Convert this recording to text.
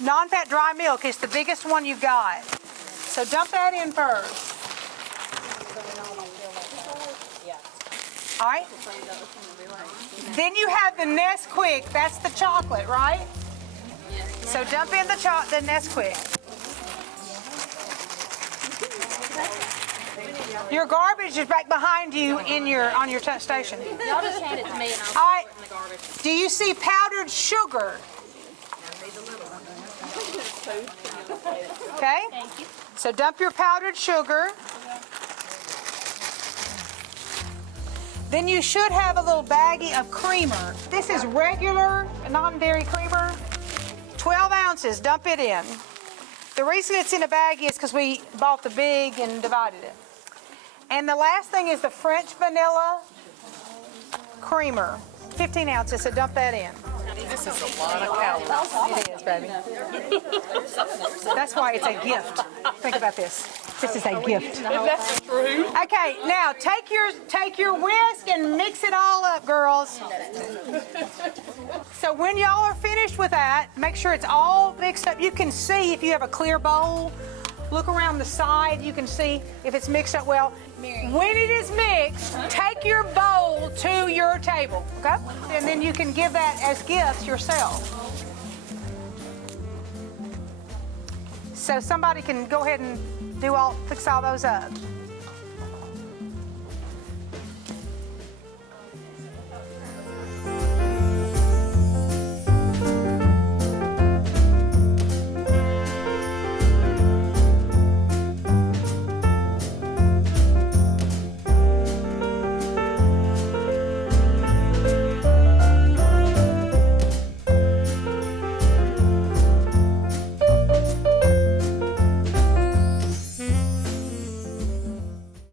non-fat dry milk. It's the biggest one you've got. So dump that in first. All right. Then you have the Nesquik. That's the chocolate, right? So dump in the Nesquik. Your garbage is back behind you on your station. Y'all just hand it to me and I'll All right. put it in the garbage. Do you see powdered sugar? Okay. Thank you. So dump your powdered sugar. Then you should have a little baggie of creamer. This is regular non-dairy creamer. 12 ounces, dump it in. The reason it's in a baggie is because we bought the big and divided it. And the last thing is the French vanilla creamer. 15 ounces, so dump that in. This is a lot of calories. It is, baby. That's why it's a gift. Think about this. This is a gift. That's true. Okay, now take your whisk and mix it all up, girls. So when y'all are finished with that, make sure it's all mixed up. You can see if you have a clear bowl. Look around the side. You can see if it's mixed up well. When it is mixed, take your bowl to your table, okay? And then you can give that as gifts yourself. So somebody can go ahead and fix all those up.